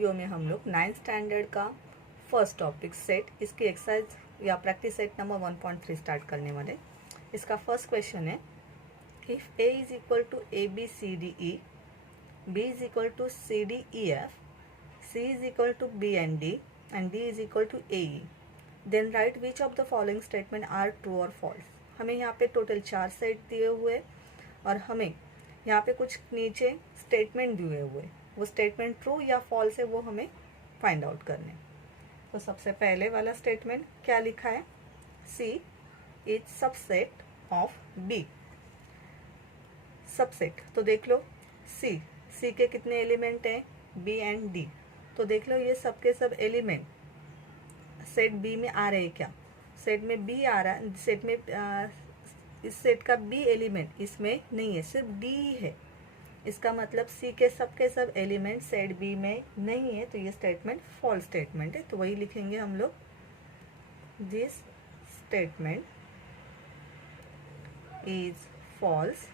Video में हम लोग 9th स्टैंडर्ड का फर्स्ट टॉपिक सेट, इसकी एक्सरसाइज या प्रैक्टिस सेट नंबर 1.3 स्टार्ट करने वाले। इसका फर्स्ट क्वेश्चन है, if A is equal to A B C D E, B is equal to C D E F, C is equal to B and D is equal to A E, then write which of the following statement are true or false. हमें यहाँ पे total 4 set दिए हुए और हमें यहाँ पे कुछ नीचे स्टेटमेंट दिए हुए, वो स्टेटमेंट ट्रू या फॉल्स है वो हमें फाइंड आउट करने। तो सबसे पहले वाला स्टेटमेंट क्या लिखा है, C is subset of B. Subset तो देख लो, सी के कितने एलिमेंट हैं, बी एंड डी। तो देख लो ये सब के सब एलिमेंट सेट बी में आ रहे हैं क्या, सेट में बी आ रहा है, सेट में इस सेट का बी एलिमेंट इसमें नहीं है, सिर्फ डी है। इसका मतलब सी के सब एलिमेंट सेट बी में नहीं है, तो ये स्टेटमेंट फॉल्स स्टेटमेंट है। तो वही लिखेंगे हम लोग, this statement is false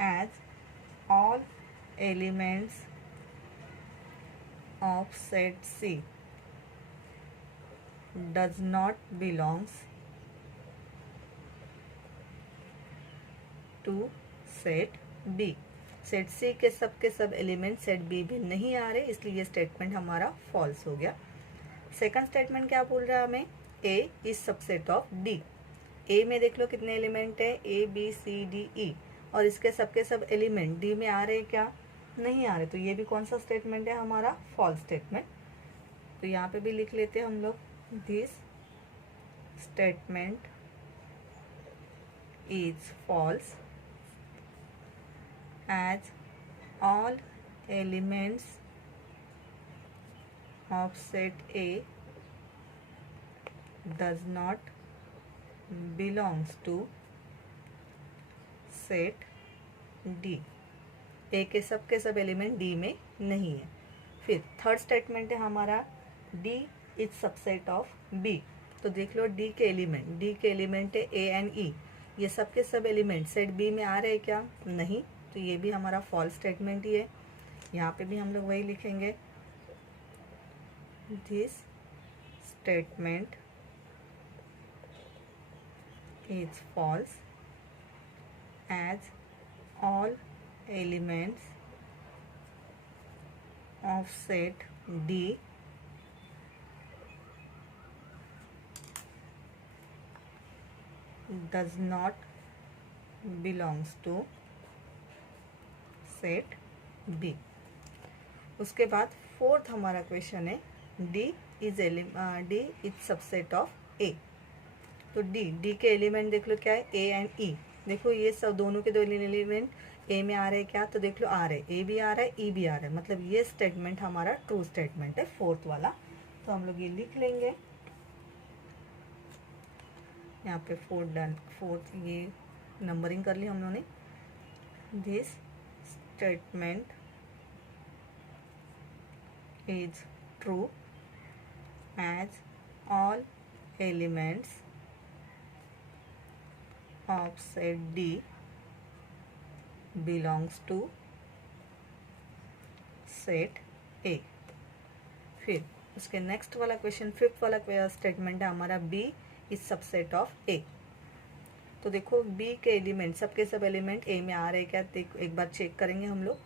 as all elements of set C does not belongs to set B. Set C के सब एलिमेंट सेट बी में नहीं आ रहे, इसलिए ये स्टेटमेंट हमारा फॉल्स हो गया। सेकंड स्टेटमेंट क्या बोल रहा है हमें, ए इज सबसेट ऑफ डी। ए में देख लो कितने एलिमेंट है, ए बी सी डी ई, और इसके सब एलिमेंट डी में आ रहे क्या, नहीं आ रहे, तो ये भी कौन सा स्टेटमेंट है हमारा, फॉल्स स्टेटमेंट। तो यहाँ पे भी लिख लेते हैं हम लोग, this statement is false as all elements of set A does not belongs to set D। A के सब एलिमेंट D में नहीं है। फिर थर्ड स्टेटमेंट है हमारा, D is subset of B। तो देख लो D के एलिमेंट है A एंड E, ये सब के सब एलिमेंट सेट B में आ रहे हैं क्या, नहीं, तो ये भी हमारा फॉल्स स्टेटमेंट ही है। यहाँ पे भी हम लोग वही लिखेंगे, this statement is false as all elements of set D does not belongs to set B. उसके बाद फोर्थ हमारा क्वेश्चन है, D is subset of A. तो डी के एलिमेंट देख लो क्या है, ए एंड ई। देखो ये सब दोनों के दो एलिमेंट ए में आ रहे हैं क्या, तो देख लो आ रहे, ए भी आ रहा है ई भी आ रहा है, मतलब ये स्टेटमेंट हमारा ट्रू स्टेटमेंट है, फोर्थ वाला। तो हम लोग ये लिख लेंगे यहाँ पे, फोर्थ ये नंबरिंग कर ली हम लोगों ने, this statement is true as all elements of set D belongs to set A। फिर उसके नेक्स्ट वाला क्वेश्चन, फिफ्थ वाला स्टेटमेंट है हमारा, B is subset of A। तो देखो B के एलिमेंट सब एलिमेंट A में आ रहे हैं क्या, देखो एक बार चेक करेंगे हम लोग।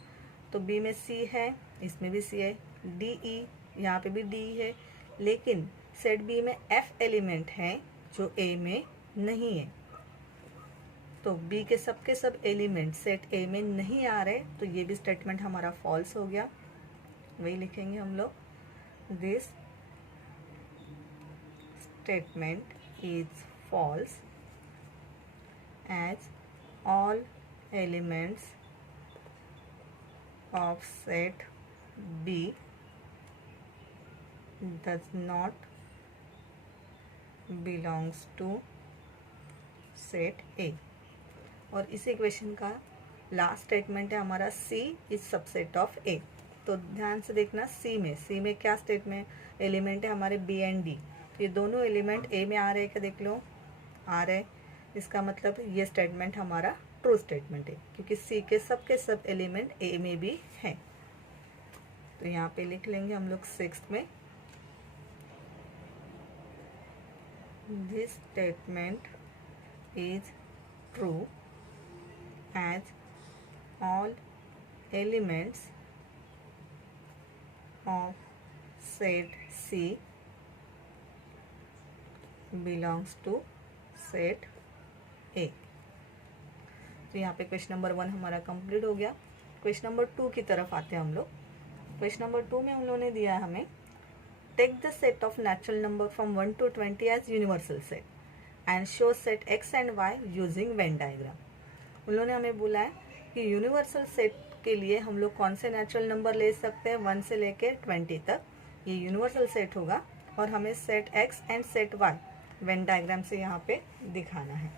तो B में C है, इसमें भी C है, D E यहाँ पे भी D है, लेकिन सेट B में F एलिमेंट है जो A में नहीं है। तो B के सब एलिमेंट सेट A में नहीं आ रहे, तो ये भी स्टेटमेंट हमारा फॉल्स हो गया। वही लिखेंगे हम लोग, this statement is false as all elements of set B does not belongs to set A। और इस इक्वेशन का लास्ट स्टेटमेंट है हमारा, C is subset of A। तो ध्यान से देखना, C में क्या स्टेटमेंट एलिमेंट है हमारे B एंड D। तो ये दोनों एलिमेंट A में आ रहे हैं क्या, देख लो आ रहे, इसका मतलब ये स्टेटमेंट हमारा ट्रू स्टेटमेंट है, क्योंकि सी के सब एलिमेंट ए में भी हैं। तो यहाँ पे लिख लेंगे हम लोग सिक्स्थ में, this statement is true as all elements of set C belongs to set A। तो यहाँ पे क्वेश्चन नंबर 1 हमारा कंप्लीट हो गया। क्वेश्चन नंबर 2 की तरफ आते हैं हम लोग। क्वेश्चन नंबर 2 में उन्होंने दिया है हमें, take the set of natural number from 1 to 20 as universal set and show set X and Y using Venn diagram. उन्होंने हमें बोला है कि यूनिवर्सल सेट के लिए हम लोग कौन से नेचुरल नंबर ले सकते हैं 1 से लेके 20 तक, ये यूनिवर्सल सेट होगा और हमें set X and set why when diagram से यहाँ पे दिखाना है।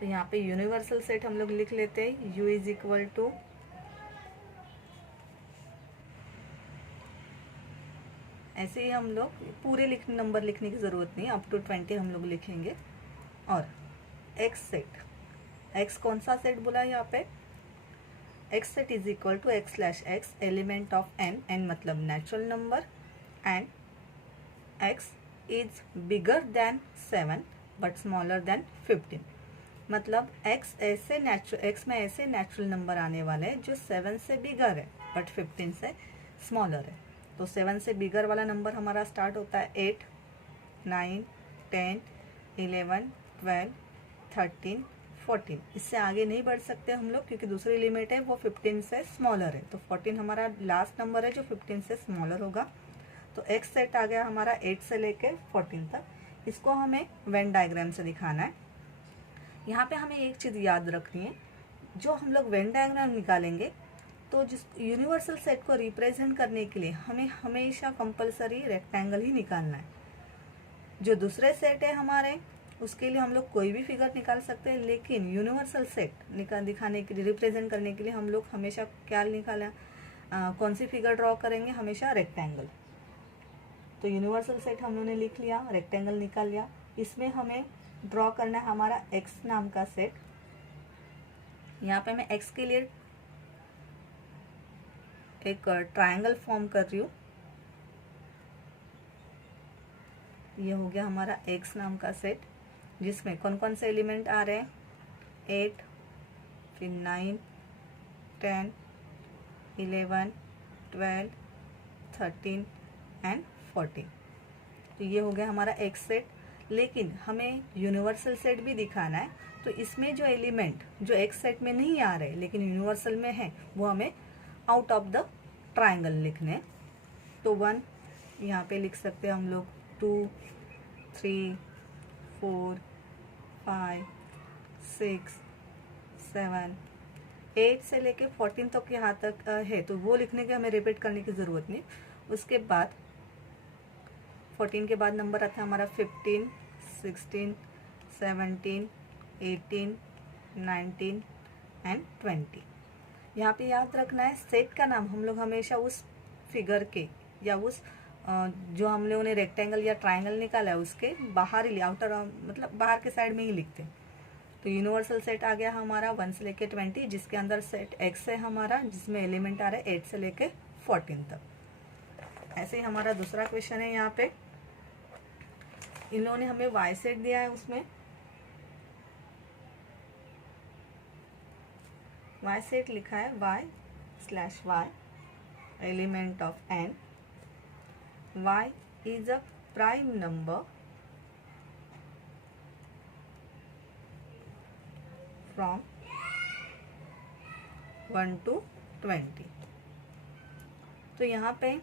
तो यहाँ पे यूनिवर्सल सेट हम लोग लिख लेते हैं, u इज इक्वल टू ऐसे ही हम लोग पूरे नंबर लिखने की ज़रूरत नहीं, अप टू 20 हम लोग लिखेंगे। और एक्स सेट, एक्स कौन सा सेट बोला यहाँ पे, x set is equal to x slash x element of N, N मतलब natural number, and x is bigger than 7 but smaller than 15। मतलब एक्स में ऐसे नेचुरल नंबर आने वाले हैं जो 7 से बिगर है बट 15 से स्मॉलर है। तो 7 से बिगर वाला नंबर हमारा स्टार्ट होता है 8, 9, 10, 11, 12, 13, 14। इससे आगे नहीं बढ़ सकते हम लोग क्योंकि दूसरी लिमिट है वो 15 से स्मॉलर है। तो 14 हमारा लास्ट नंबर है जो 15 से स्मॉलर होगा। तो एक्स सेट आ गया हमारा 8 से लेके 14 तक। इसको हमें वेन डायग्राम से दिखाना है। यहाँ पे हमें एक चीज़ याद रखनी है, जो हम लोग वेन डायग्राम निकालेंगे तो जिस यूनिवर्सल सेट को रिप्रेजेंट करने के लिए हमें हमेशा कंपलसरी रेक्टेंगल ही निकालना है। जो दूसरे सेट है हमारे उसके लिए हम लोग कोई भी फिगर निकाल सकते हैं, लेकिन यूनिवर्सल सेट दिखाने के लिए, रिप्रेजेंट करने के लिए हम लोग हमेशा क्या निकालें, कौन सी फिगर ड्रॉ करेंगे, हमेशा रेक्टेंगल। तो यूनिवर्सल सेट हम लोगों ने लिख लिया, रेक्टेंगल निकाल लिया। इसमें हमें ड्रॉ करना है हमारा एक्स नाम का सेट। यहाँ पे मैं एक्स के लिए एक ट्रायंगल फॉर्म कर रही हूँ। ये हो गया हमारा एक्स नाम का सेट, जिसमें कौन कौन से एलिमेंट आ रहे हैं, 8, फिर 9, 10, 11, 12, 13 एंड 14। तो ये हो गया हमारा एक्स सेट। लेकिन हमें यूनिवर्सल सेट भी दिखाना है, तो इसमें जो एलिमेंट जो एक्स सेट में नहीं आ रहे लेकिन यूनिवर्सल में है वो हमें आउट ऑफ द ट्रायंगल लिखने। तो 1 यहाँ पे लिख सकते हैं हम लोग, 2, 3, 4, 5, 6, 7, 8 से लेके 14 तक यहाँ तक है, तो वो लिखने के हमें रिपीट करने की ज़रूरत नहीं। उसके बाद 14 के बाद नंबर आता है हमारा 15, 16, 17, 18, 19 एंड 20। यहाँ पे याद रखना है सेट का नाम हम लोग हमेशा उस फिगर के या उस जो हम लोगों ने रेक्टेंगल या ट्रायंगल निकाला है उसके बाहर ही, आउटर मतलब बाहर के साइड में ही लिखते हैं। तो यूनिवर्सल सेट आ गया हमारा 1 से लेके 20, जिसके अंदर सेट एक्स है हमारा, जिसमें एलिमेंट आ रहा है 8 से लेके 14 तक। ऐसे ही हमारा दूसरा क्वेश्चन है, यहाँ पे इन्होंने हमें वाई सेट दिया है, उसमें वाई सेट लिखा है Y slash Y element of N, Y is a prime number from 1 to 20। तो यहाँ पे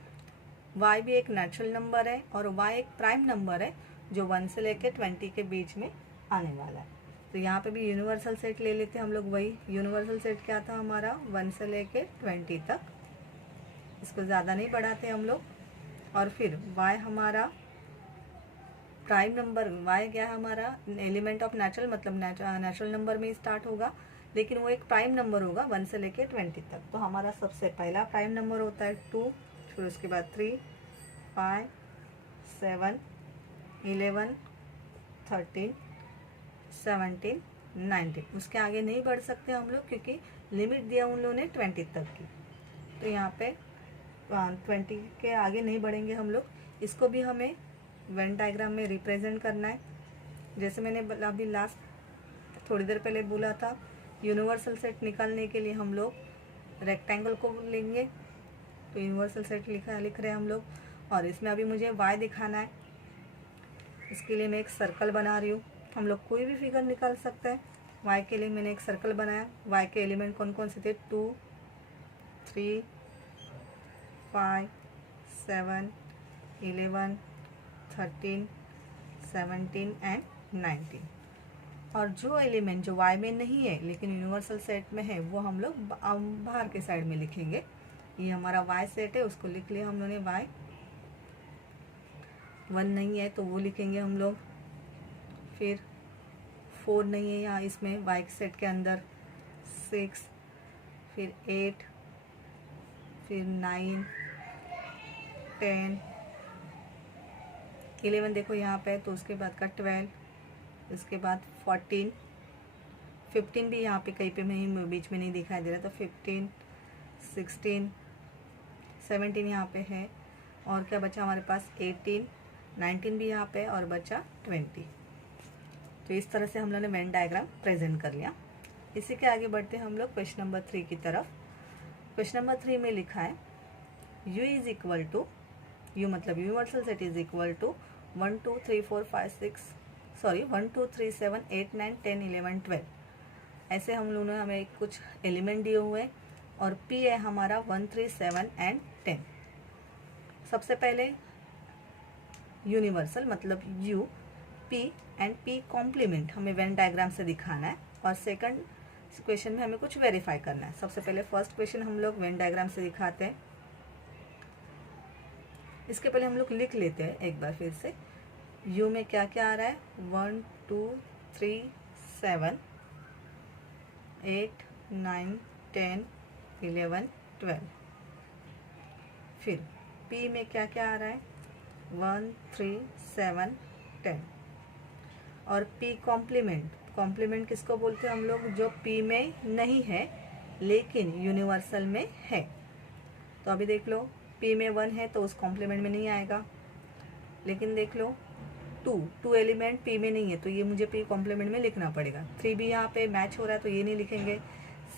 y भी एक नेचुरल नंबर है और y एक प्राइम नंबर है जो 1 से लेके 20 के बीच में आने वाला है। तो यहाँ पे भी यूनिवर्सल सेट ले लेते हैं हम लोग। वही यूनिवर्सल सेट क्या था हमारा 1 से लेके 20 तक, इसको ज़्यादा नहीं बढ़ाते हम लोग। और फिर y हमारा प्राइम नंबर, y क्या है हमारा एलिमेंट ऑफ नेचुरल, मतलब नेचुरल नंबर में ही स्टार्ट होगा, लेकिन वो एक प्राइम नंबर होगा 1 से लेके 20 तक। तो हमारा सबसे पहला प्राइम नंबर होता है 2, फिर उसके बाद 3, 5, 7, 11, 13, 17, 19। उसके आगे नहीं बढ़ सकते हम लोग क्योंकि लिमिट दिया उन लोगों ने 20 तक की। तो यहाँ पे 20 के आगे नहीं बढ़ेंगे हम लोग। इसको भी हमें वेन डायग्राम में रिप्रेजेंट करना है। जैसे मैंने अभी लास्ट थोड़ी देर पहले बोला था, यूनिवर्सल सेट निकालने के लिए हम लोग रेक्टेंगल को लेंगे। तो यूनिवर्सल सेट लिख रहे हैं हम लोग, और इसमें अभी मुझे y दिखाना है। इसके लिए मैं एक सर्कल बना रही हूँ। हम लोग कोई भी फिगर निकाल सकते हैं। y के लिए मैंने एक सर्कल बनाया। y के एलिमेंट कौन कौन से थे? 2, 3, 5, 7, 11, 13, 17 एंड 19। और जो एलिमेंट जो y में नहीं है लेकिन यूनिवर्सल सेट में है, वो हम लोग बाहर के साइड में लिखेंगे। ये हमारा y सेट है, उसको लिख लिया हम लोगों ने y। 1 नहीं है तो वो लिखेंगे हम लोग। फिर 4 नहीं है यहाँ इसमें y सेट के अंदर, 6, फिर 8, फिर 9, 10, 11 देखो यहाँ पे, तो उसके बाद का 12, इसके बाद 14, 15 भी यहाँ पे कहीं पे नहीं बीच में नहीं दिखाई दे रहा, तो 15, 16, 17 यहाँ पे है। और क्या बचा हमारे पास? 18, 19 भी यहाँ पे, और बचा 20। तो इस तरह से हम लोगों ने वेन डायग्राम प्रेजेंट कर लिया। इसी के आगे बढ़ते हैं हम लोग क्वेश्चन नंबर 3 की तरफ। क्वेश्चन नंबर 3 में लिखा है u is equal to, u मतलब universal set is equal to 1 2 3 4 5 6 sorry 1 2 3 7 8 9 10 11 12। ऐसे हम लोगों ने हमें कुछ एलिमेंट दिए हुए हैं, और p है हमारा 1 3 7 एंड 10। सबसे पहले यूनिवर्सल मतलब u, p and p complement हमें वेन डायग्राम से दिखाना है, और सेकंड क्वेश्चन में हमें कुछ वेरीफाई करना है। सबसे पहले फर्स्ट क्वेश्चन हम लोग वेन डायग्राम से दिखाते हैं। इसके पहले हम लोग लिख लेते हैं एक बार फिर से। u में क्या क्या आ रहा है? 1 2 3 7 8 9 10 11 12। फिर p में क्या क्या आ रहा है? 1 3 7 10। और p कॉम्प्लीमेंट किसको बोलते हैं हम लोग? जो p में नहीं है लेकिन यूनिवर्सल में है। तो अभी देख लो, p में 1 है तो उस कॉम्प्लीमेंट में नहीं आएगा। लेकिन देख लो 2 एलिमेंट p में नहीं है, तो ये मुझे p कॉम्प्लीमेंट में लिखना पड़ेगा। 3 भी यहाँ पे मैच हो रहा है तो ये नहीं लिखेंगे।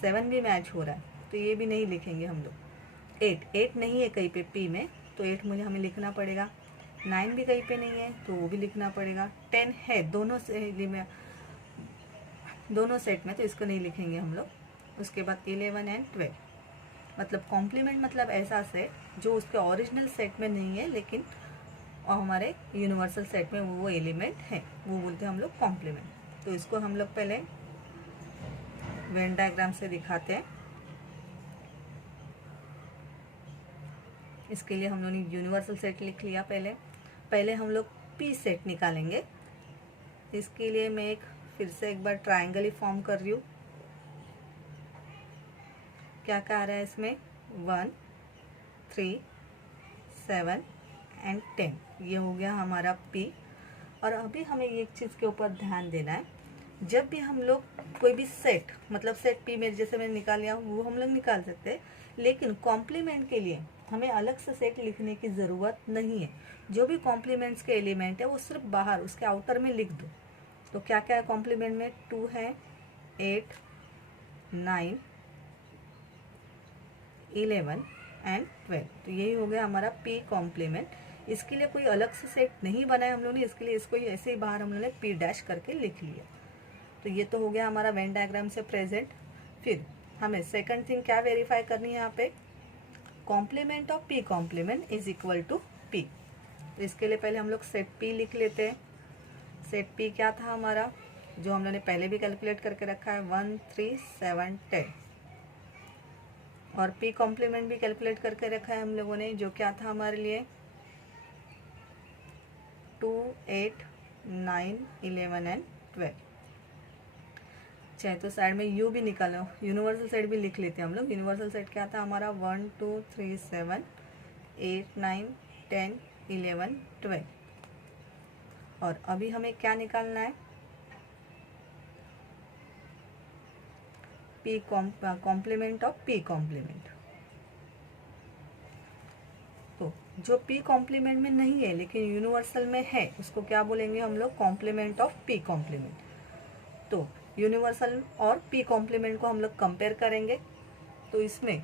7 भी मैच हो रहा है तो ये भी नहीं लिखेंगे हम लोग। 8 नहीं है कहीं पे p में, तो 8 मुझे हमें लिखना पड़ेगा। 9 भी कहीं पे नहीं है तो वो भी लिखना पड़ेगा। 10 है दोनों सेट में, तो इसको नहीं लिखेंगे हम लोग। उसके बाद 11 एंड 12 मतलब कॉम्प्लीमेंट मतलब ऐसा सेट जो उसके ओरिजिनल सेट में नहीं है लेकिन और हमारे यूनिवर्सल सेट में वो एलिमेंट है, वो बोलते हैं हम लोग कॉम्प्लीमेंट। तो इसको हम लोग पहले वेन डायग्राम से दिखाते हैं। इसके लिए हम लोगों ने यूनिवर्सल सेट लिख लिया। पहले हम लोग पी सेट निकालेंगे। इसके लिए मैं फिर से एक बार ट्रायंगल ही फॉर्म कर रही हूँ। क्या क्या आ रहा है इसमें? 1 3 7 एंड 10। ये हो गया हमारा P। और अभी हमें एक चीज़ के ऊपर ध्यान देना है, जब भी हम लोग कोई भी सेट मतलब सेट P में जैसे मैंने निकाल लिया वो हम लोग निकाल सकते हैं, लेकिन कॉम्प्लीमेंट के लिए हमें अलग से सेट लिखने की ज़रूरत नहीं है। जो भी कॉम्प्लीमेंट्स के एलिमेंट है वो सिर्फ बाहर उसके आउटर में लिख दो। तो क्या क्या है कॉम्प्लीमेंट में? 2 है, 8 9 11 एंड 12। तो यही हो गया हमारा P कॉम्प्लीमेंट। इसके लिए कोई अलग से सेट नहीं बनाया हम लोगों ने, इसके लिए इसको ऐसे ही बाहर हम लोगों ने P डैश करके लिख लिया। तो ये तो हो गया हमारा वेन डायग्राम से प्रेजेंट। फिर हमें सेकंड थिंग क्या वेरीफाई करनी है यहाँ पे? Complement of P complement is equal to P। तो इसके लिए पहले हम लोग सेट P लिख लेते हैं। सेट P क्या था हमारा, जो हम लोगों ने पहले भी कैलकुलेट करके रखा है, 1 3 7 10। और P कॉम्प्लीमेंट भी कैलकुलेट करके रखा है हम लोगों ने, जो क्या था हमारे लिए 2 8 9 11 एंड 12। चाहे तो साइड में U भी निकालो, यूनिवर्सल सेट भी लिख लेते हैं हम लोग। यूनिवर्सल सेट क्या था हमारा 1 2 3 7 8 9 10 11 12। और अभी हमें क्या निकालना है? P complement of P complement. तो जो पी कॉम्प्लीमेंट में नहीं है लेकिन यूनिवर्सल में है उसको क्या बोलेंगे हम लोग, कॉम्प्लीमेंट ऑफ पी कॉम्प्लीमेंट। तो यूनिवर्सल और पी कॉम्प्लीमेंट को हम लोग कंपेयर करेंगे। तो इसमें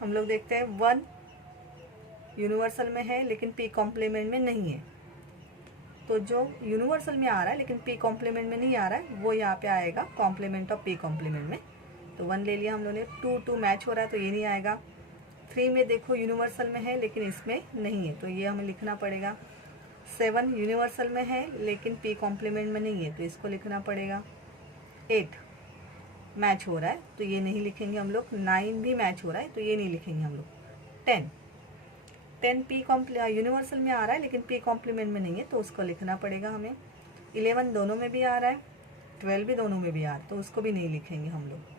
हम लोग देखते हैं 1 यूनिवर्सल में है लेकिन पी कॉम्प्लीमेंट में नहीं है, तो जो यूनिवर्सल में आ रहा है लेकिन पी कॉम्प्लीमेंट में नहीं आ रहा है वो यहाँ पे आएगा कॉम्प्लीमेंट ऑफ पी कॉम्प्लीमेंट में। तो 1 ले लिया हम लोगों ने, 2 मैच हो रहा है तो ये नहीं आएगा। 3 में देखो यूनिवर्सल में है लेकिन इसमें नहीं है तो ये हमें लिखना पड़ेगा। 7 यूनिवर्सल में है लेकिन पी कॉम्प्लीमेंट में नहीं है तो इसको लिखना पड़ेगा। 8 मैच हो रहा है तो ये नहीं लिखेंगे हम लोग। 9 भी मैच हो रहा है तो ये नहीं लिखेंगे हम लोग। 10 पी यूनिवर्सल में आ रहा है लेकिन पी कॉम्प्लीमेंट में नहीं है तो उसको लिखना पड़ेगा हमें। 11 दोनों में भी आ रहा है, 12 भी दोनों में भी आ रहा है तो उसको भी नहीं लिखेंगे हम लोग।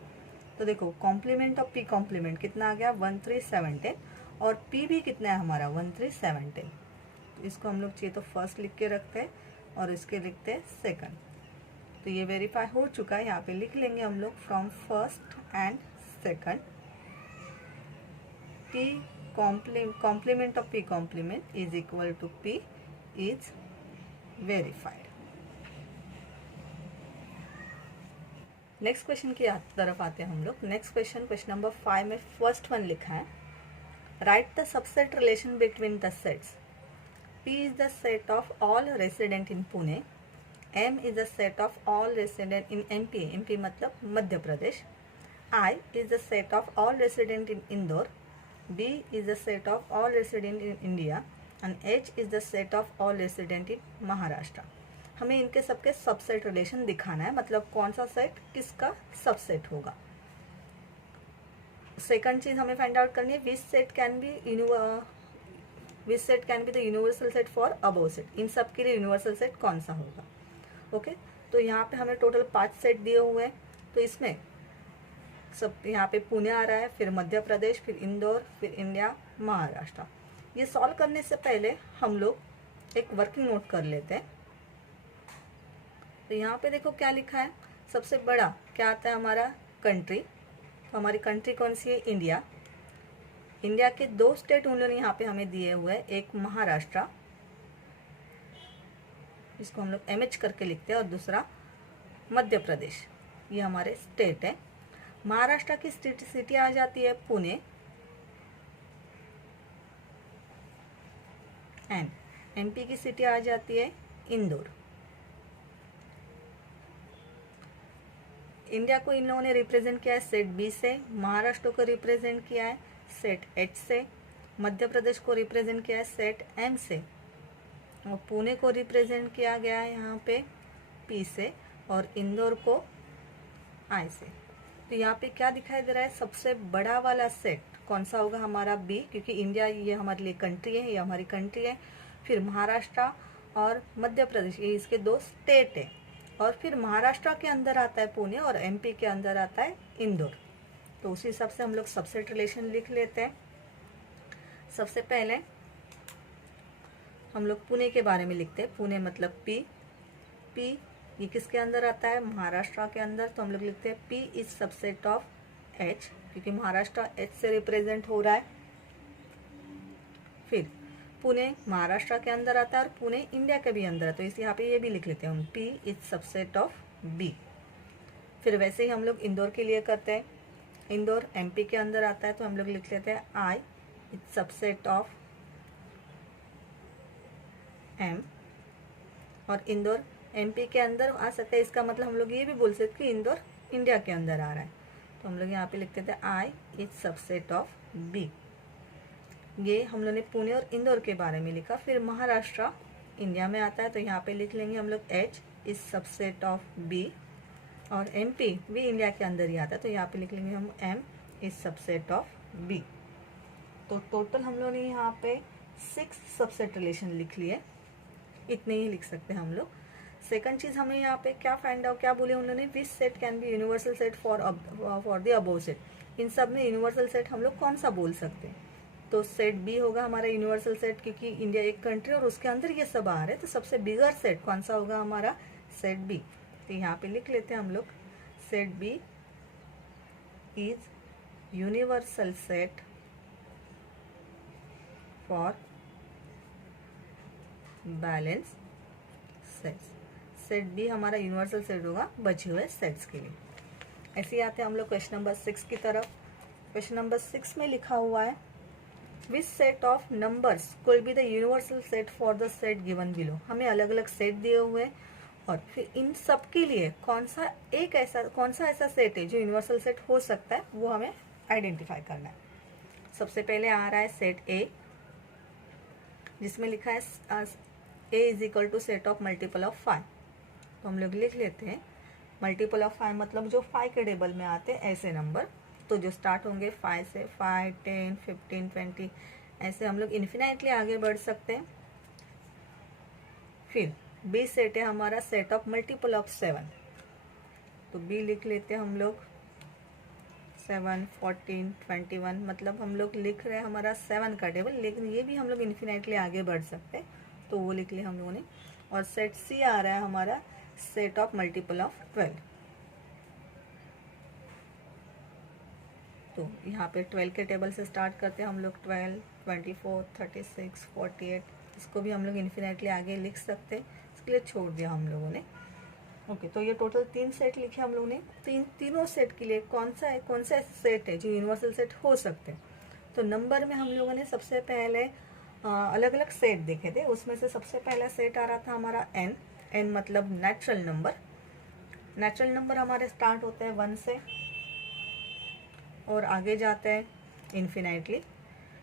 तो देखो कॉम्प्लीमेंट ऑफ पी कॉम्प्लीमेंट कितना आ गया, 1 3 7 10, और पी भी कितना है हमारा 1 3 7 10। तो इसको हम लोग चाहिए तो फर्स्ट लिख के रखते हैं और इसके लिखते हैं सेकंड। तो ये वेरीफाई हो चुका है, यहाँ पे लिख लेंगे हम लोग from first and second P complement of p complement is equal to p is verified। Next question की तरफ आते हैं हम लोग। नेक्स्ट क्वेश्चन नंबर 5 में फर्स्ट वन लिखा है, right the subset relation between the sets. P is the set of all resident in Pune, M is the set of all resident in MP, MP मतलब Madhya Pradesh, I is the set of all resident in Indore, B is the set of all resident in India and H is the set of all resident in Maharashtra। हमें इनके सबके subset relation दिखाना है, मतलब कौन सा set किसका subset होगा। सेकंड चीज हमें फाइंड आउट करनी है, which set can be the universal set for above set. इन सब के लिए यूनिवर्सल सेट कौन सा होगा। ओके तो यहाँ पे हमें टोटल 5 सेट दिए हुए हैं। तो इसमें सब यहाँ पे पुणे आ रहा है, फिर मध्य प्रदेश, फिर इंदौर, फिर इंडिया, महाराष्ट्र। ये सॉल्व करने से पहले हम लोग एक वर्किंग नोट कर लेते हैं। तो यहाँ पे देखो क्या लिखा है, सबसे बड़ा क्या आता है हमारा कंट्री। तो हमारी कंट्री कौन सी है, इंडिया। इंडिया के 2 स्टेट उन्होंने यहाँ पे हमें दिए हुए हैं, एक महाराष्ट्र जिसको हम लोग MH करके लिखते हैं और दूसरा मध्य प्रदेश। ये हमारे स्टेट है। महाराष्ट्र की सिटी आ जाती है पुणे एंड MP की सिटी आ जाती है इंदौर। इंडिया को इन लोगों ने रिप्रेजेंट किया है सेट B से, महाराष्ट्र को रिप्रेजेंट किया है सेट H से, मध्य प्रदेश को रिप्रेजेंट किया है सेट M से, और पुणे को रिप्रेजेंट किया गया है यहाँ पे P से, और इंदौर को I से। तो यहाँ पे क्या दिखाई दे रहा है, सबसे बड़ा वाला सेट कौन सा होगा हमारा B, क्योंकि इंडिया ये हमारे लिए कंट्री है, ये हमारी कंट्री है। फिर महाराष्ट्र और मध्य प्रदेश ये इसके 2 स्टेट है, और फिर महाराष्ट्र के अंदर आता है पुणे और MP के अंदर आता है इंदौर। तो उसी हिसाब से हम लोग सबसेट रिलेशन लिख लेते हैं। सबसे पहले हम लोग पुणे के बारे में लिखते हैं। पुणे मतलब P ये किसके अंदर आता है, महाराष्ट्र के अंदर। तो हम लोग लिखते हैं P is subset of H, क्योंकि महाराष्ट्र H से रिप्रेजेंट हो रहा है। फिर पुणे महाराष्ट्र के अंदर आता है और पुणे इंडिया के भी अंदर है, तो इस यहाँ पे ये भी लिख लेते हैं हम, P is subset of B। फिर वैसे ही हम लोग इंदौर के लिए करते हैं। इंदौर MP के अंदर आता है तो हम लोग लिख लेते हैं I is subset of M, और इंदौर MP के अंदर आ सकता है, इसका मतलब हम लोग ये भी बोल सकते हैं कि इंदौर इंडिया के अंदर आ रहा है। तो हम लोग यहाँ पे लिखते थे I is subset of B। ये हम लोग ने पुणे और इंदौर के बारे में लिखा। फिर महाराष्ट्र इंडिया में आता है तो यहाँ पे लिख लेंगे हम लोग H is subset of B, और MP भी इंडिया के अंदर ही आता है तो यहाँ पे लिख लेंगे हम M is subset of B। तो टोटल हम लोग ने यहाँ पे 6 सबसेट रिलेशन लिख लिए, इतने ही लिख सकते हैं हम लोग। सेकंड चीज हमें यहाँ पे क्या फाइंड आउट, क्या बोले उन्होंने, which set can be universal set for the above set. इन सब में यूनिवर्सल सेट हम लोग कौन सा बोल सकते हैं। तो सेट B होगा हमारा यूनिवर्सल सेट, क्योंकि इंडिया एक कंट्री और उसके अंदर ये सब आ रहे हैं, तो सबसे बिगर सेट कौन सा होगा हमारा, सेट B। तो यहाँ पे लिख लेते हैं हम लोग, set B is universal set for balance sets. Set B हमारा यूनिवर्सल सेट होगा बचे हुए सेट्स के लिए। ऐसे ही आते हैं हम लोग क्वेश्चन नंबर 6 की तरफ। क्वेश्चन नंबर 6 में लिखा हुआ है which set of numbers could be the universal set for the set given below. हमें अलग अलग सेट दिए हुए हैं और फिर इन सब के लिए कौन सा ऐसा सेट है जो यूनिवर्सल सेट हो सकता है वो हमें आइडेंटिफाई करना है। सबसे पहले आ रहा है सेट ए, जिसमें लिखा है A is equal to set of multiple of 5। तो हम लोग लिख लेते हैं मल्टीपल ऑफ 5 मतलब जो 5 के टेबल में आते हैं ऐसे नंबर, तो जो स्टार्ट होंगे 5 से 5, 10, 15, 20 ऐसे हम लोग इन्फिनाइटली आगे बढ़ सकते हैं। फिर बी सेट है हमारा सेट ऑफ मल्टीपल ऑफ 7, तो बी लिख लेते हैं हम लोग 7, 14, 21 मतलब हम लोग लिख रहे हैं हमारा 7 का टेबल, लेकिन ये भी हम लोग इन्फिनाइटली आगे बढ़ सकते हैं, तो वो लिख लिया हम लोगों ने। और सेट सी आ रहा है हमारा सेट ऑफ मल्टीपल ऑफ 12। तो यहाँ पे 12 के टेबल से स्टार्ट करते हैं हम लोग 12, 24, 36, 48, इसको भी हम लोग इन्फिनाइटली आगे लिख सकते हैं, इसके लिए छोड़ दिया हम लोगों ने। ओके, तो ये टोटल 3 सेट लिखे हम लोगों ने। तीनों सेट के लिए कौन सा सेट है जो यूनिवर्सल सेट हो सकते हैं। तो नंबर में हम लोगों ने सबसे पहले अलग अलग सेट देखे थे, उसमें से सबसे पहला सेट आ रहा था हमारा एन मतलब नेचुरल नंबर। नेचुरल नंबर हमारे स्टार्ट होते हैं 1 से और आगे जाते हैं इन्फिनाइटली।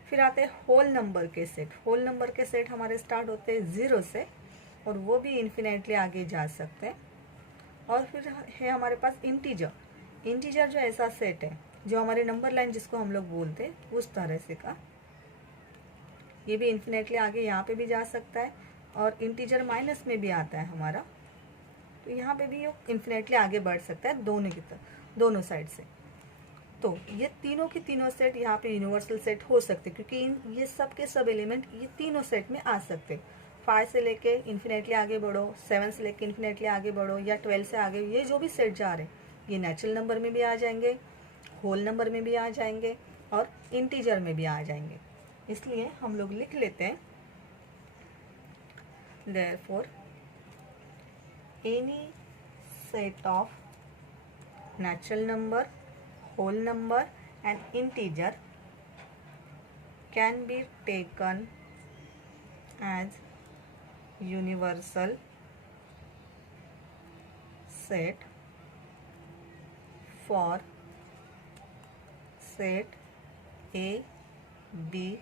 फिर आते हैं होल नंबर के सेट। होल नंबर के सेट हमारे स्टार्ट होते हैं 0 से और वो भी इन्फिनाइटली आगे जा सकते हैं। और फिर है हमारे पास इंटीजर। इंटीजर जो ऐसा सेट है जो हमारे नंबर लाइन जिसको हम लोग बोलते हैं उस तरह से का, ये भी इन्फिनेटली आगे यहाँ पे भी जा सकता है और इंटीजर माइनस में भी आता है हमारा, तो यहाँ पे भी ये इन्फिनेटली आगे बढ़ सकता है दोनों साइड से। तो ये तीनों के तीनों सेट यहाँ पे यूनिवर्सल सेट हो सकते हैं, क्योंकि ये सब के सब एलिमेंट ये तीनों सेट में आ सकते हैं। 5 से लेके इन्फिनेटली आगे बढ़ो, 7 से लेके इन्फिनेटली आगे बढ़ो या 12 से आगे, ये जो भी सेट जा रहे हैं ये नेचुरल नंबर में भी आ जाएंगे, होल नंबर में भी आ जाएंगे और इंटीजर में भी आ जाएंगे। इसलिए हम लोग लिख लेते हैं therefore any set of natural number, whole number and integer can be taken as universal set for set A, B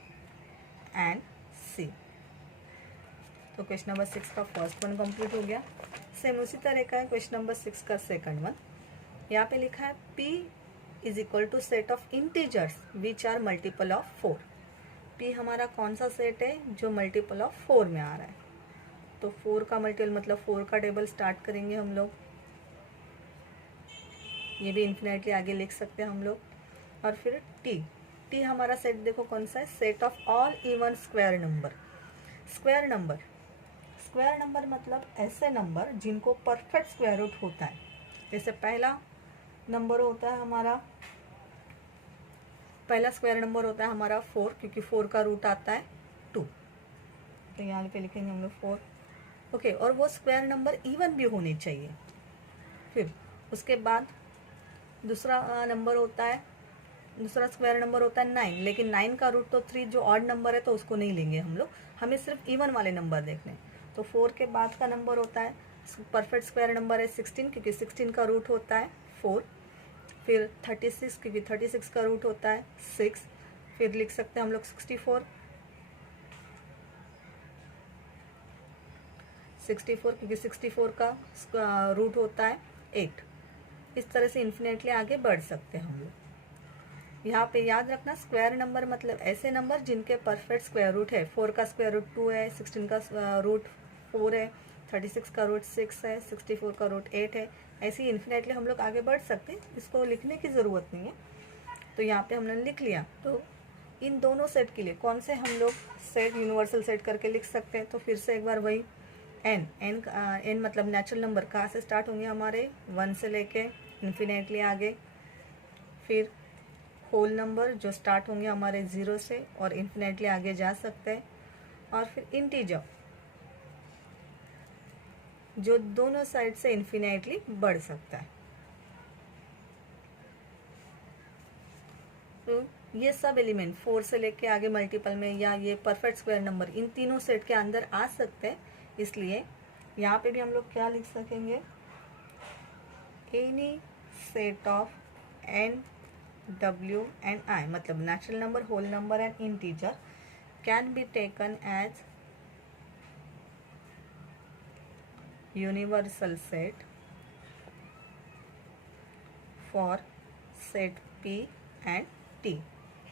and C। तो क्वेश्चन नंबर 6 का फर्स्ट वन कंप्लीट हो गया। सेम उसी तरह का है क्वेश्चन नंबर 6 का सेकंड वन। यहाँ पे लिखा है P is equal to set of integers which are multiple of 4। P हमारा कौन सा सेट है जो मल्टीपल ऑफ 4 में आ रहा है। तो 4 का मल्टीपल मतलब 4 का टेबल स्टार्ट करेंगे हम लोग, ये भी इन्फिनेटली आगे लिख सकते हैं हम लोग। और फिर टी हमारा सेट देखो कौन सा है, set of all even square number. Square number मतलब ऐसे नंबर जिनको परफेक्ट स्क्वायर रूट होता है। जैसे पहला स्क्वायर नंबर होता है हमारा 4, क्योंकि 4 का रूट आता है 2, तो यहाँ पे लिखेंगे हम लोग 4। ओके, और वो स्क्वायर नंबर इवन भी होने चाहिए। फिर उसके बाद दूसरा स्क्वायर नंबर होता है 9, लेकिन 9 का रूट तो 3 जो ऑड नंबर है तो उसको नहीं लेंगे हम लोग, हमें सिर्फ इवन वाले नंबर देखने। तो 4 के बाद का नंबर होता है परफेक्ट स्क्वायर नंबर है 16, क्योंकि 16 का रूट होता है 4। फिर 36, क्योंकि 36 का रूट होता है 6। फिर लिख सकते हैं हम लोग 64, क्योंकि 64 का रूट होता है 8। इस तरह से इन्फिनेटली आगे बढ़ सकते हैं हम लोग। यहाँ पे याद रखना स्क्वायर नंबर मतलब ऐसे नंबर जिनके परफेक्ट स्क्वायर रूट है। 4 का स्क्वायर रूट 2 है, 16 का रूट 4 है, 36 का रूट 6 है, 64 का रूट 8 है। ऐसे ही इन्फिनेटली हम लोग आगे बढ़ सकते हैं, इसको लिखने की ज़रूरत नहीं है। तो यहाँ पे हमने लिख लिया। तो इन दोनों सेट के लिए कौन से हम लोग सेट यूनिवर्सल सेट करके लिख सकते हैं। तो फिर से एक बार वही एन मतलब नेचुरल नंबर कहाँ से स्टार्ट होंगे हमारे 1 से लेके इन्फिनेटली आगे। फिर होल नंबर जो स्टार्ट होंगे हमारे 0 से और इन्फिनेटली आगे जा सकते हैं, और फिर इंटीजर जो दोनों साइड से इन्फिनेटली बढ़ सकता है। तो ये सब एलिमेंट 4 से लेके आगे मल्टीपल में या ये परफेक्ट स्क्वायर नंबर इन तीनों सेट के अंदर आ सकते हैं। इसलिए यहाँ पे भी हम लोग क्या लिख सकेंगे, any set of N W and I, मतलब natural number, whole number and integer can be taken as universal set for set P and T.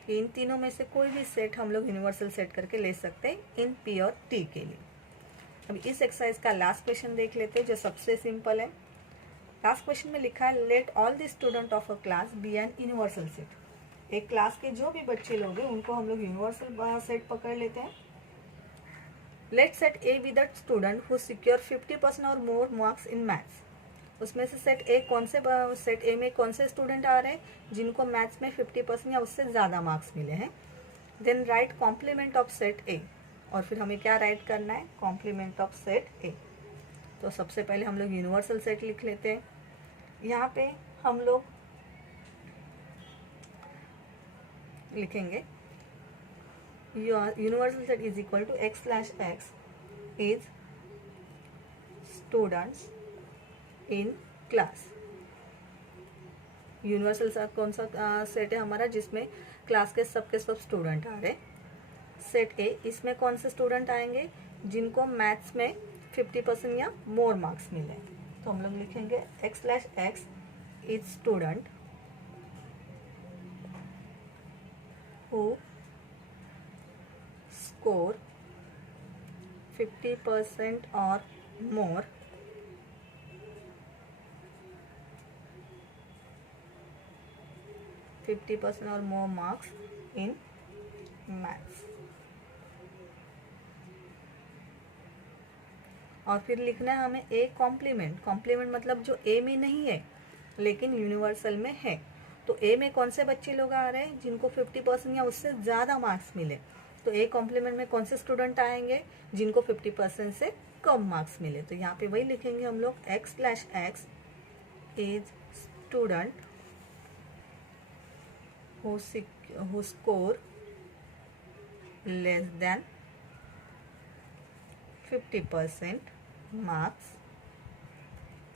इन तीनों में से कोई भी सेट हम लोग यूनिवर्सल सेट करके ले सकते हैं इन पी और टी के लिए। अब इस एक्सरसाइज का लास्ट क्वेश्चन देख लेते हैं जो सबसे सिंपल है। लास्ट क्वेश्चन में लिखा है let all the student of a class be an universal set. एक क्लास के जो भी बच्चे लोग हैं उनको हम लोग यूनिवर्सल सेट पकड़ लेते हैं। Let set A be that student who secure 50% or more marks in maths. उसमें से सेट ए कौन से, सेट ए में कौन से स्टूडेंट आ रहे हैं जिनको मैथ्स में 50% या उससे ज़्यादा मार्क्स मिले हैं। Then write complement of set A, और फिर हमें क्या राइट करना है, कॉम्प्लीमेंट ऑफ सेट ए। तो सबसे पहले हम लोग यूनिवर्सल सेट लिख लेते हैं। यहाँ पे हम लोग लिखेंगे universal set is equal to x slash X is students in class. Universal कौन सा सेट है हमारा, जिसमें क्लास के सब स्टूडेंट आ रहे। सेट ए, इसमें कौन से स्टूडेंट आएंगे जिनको मैथ्स में 50% या मोर मार्क्स मिले। तो हम लोग लिखेंगे x slash X is student who score 50% or मोर और more marks in maths। और फिर लिखना है हमें ए कॉम्प्लीमेंट। कॉम्प्लीमेंट मतलब जो ए में नहीं है लेकिन यूनिवर्सल में है। तो ए में कौन से बच्चे लोग आ रहे हैं जिनको 50% या उससे ज़्यादा मार्क्स मिले। तो ए कॉम्प्लीमेंट में कौन से स्टूडेंट आएंगे जिनको 50% से कम मार्क्स मिले। तो यहाँ पे वही लिखेंगे हम लोग x slash X is student who score less than 50% marks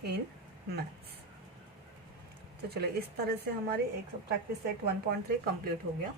in maths। तो चलो इस तरह से हमारी एक प्रैक्टिस सेट 1.3 कंप्लीट हो गया।